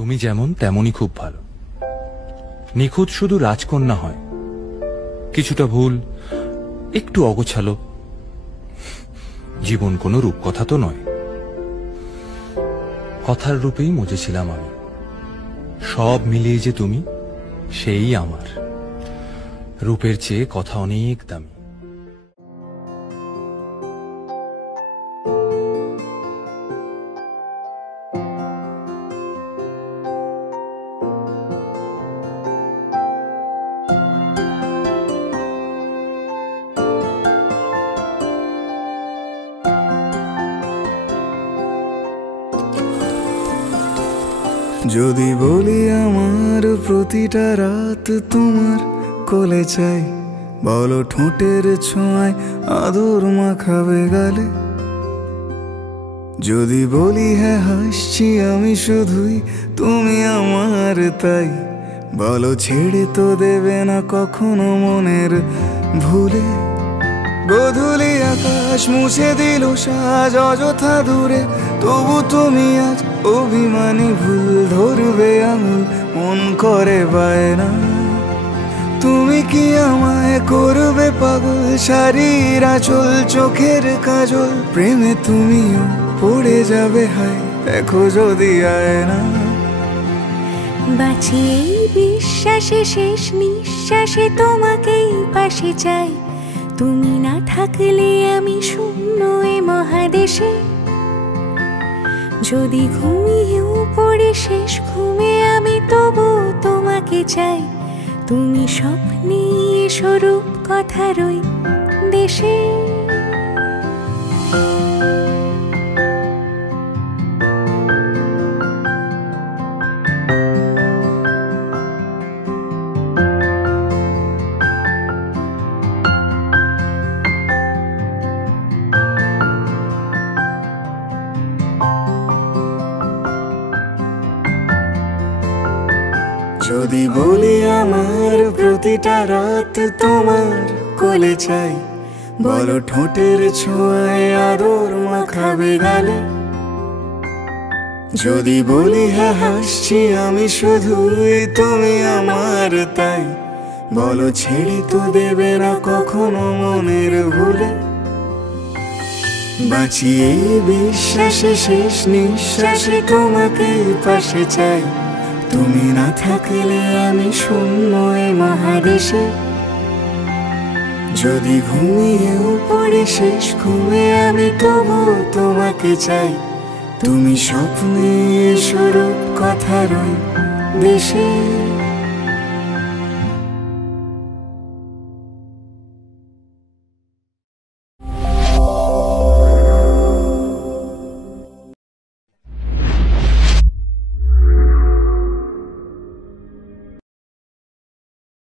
তুমি যেমন তেমনই খুব ভালো। নিখুঁত শুধু রাজকন্যা হয়, কিছুটা ভুল, একটু অগোছালো। জীবন কোনো রূপকথা তো নয়। কথার রূপেই মজেছিলাম আমি। সব মিলিয়ে যে তুমি, সেই আমার। রূপের চেয়ে কথা অনেক দামি। যদি বলি আমার প্রতিটা রাত তোমার কোলে চাই, বলো ঠোঁটের ছোঁয়ায় আদর মাখাবে গালে। যদি বলি হ্যাঁ হাসছি আমি শুধুই, তুমি আমার তাই, বলো ছেড়ে তো দেবে না কখনো মনের ভুলে। গোধূলি আকাশ মুছে দিল সাজ অযথা দূরে, তবু তুমি আজ অভিমানী ভুল ধরবে আঙুল, মন করে বায়না। তুমি কি আমায় করবে পাগল, শাড়ির আঁচল চোখের কাজল, প্রেমে তুমিও পড়ে যাবে হায় দেখো যদি আয়না। বাঁচি এই বিশ্বাসে শেষ নিঃশ্বাসে তোমাকেই পাশে চাই, তুমি না থাকলে আমি শূন্য এ মহাদেশে। যদি ঘুমিয়েও পড়ে শেষ ঘুমে আমি তবু তোমাকে চাই, তুমি স্বপ্নে স্বরূপ কথার ওই দেশে। যদি বলি আমার প্রতিটা রাত তোমার কোলে চাই, বলো ঠোঁটের ছোঁয়ায় আদর মাখাবে গালে। যদি বলি হ্যাঁ হাসছি আমি শুধুই, তুমি আমার তাই, বলো ছেড়ে তো দেবে না কখনো মনের ভুলে। বাঁচি এই বিশ্বাসে শেষ নিঃশ্বাসে তোমাকে পাশে চাই, তুমি না থাকলে আমি শূন্য এ মহাদেশে। যদি ঘুমিয়েও পড়ে শেষ ঘুমে আমি তবু তোমাকে চাই, তুমি স্বপ্নে স্বরূপ কথার ওই দেশে।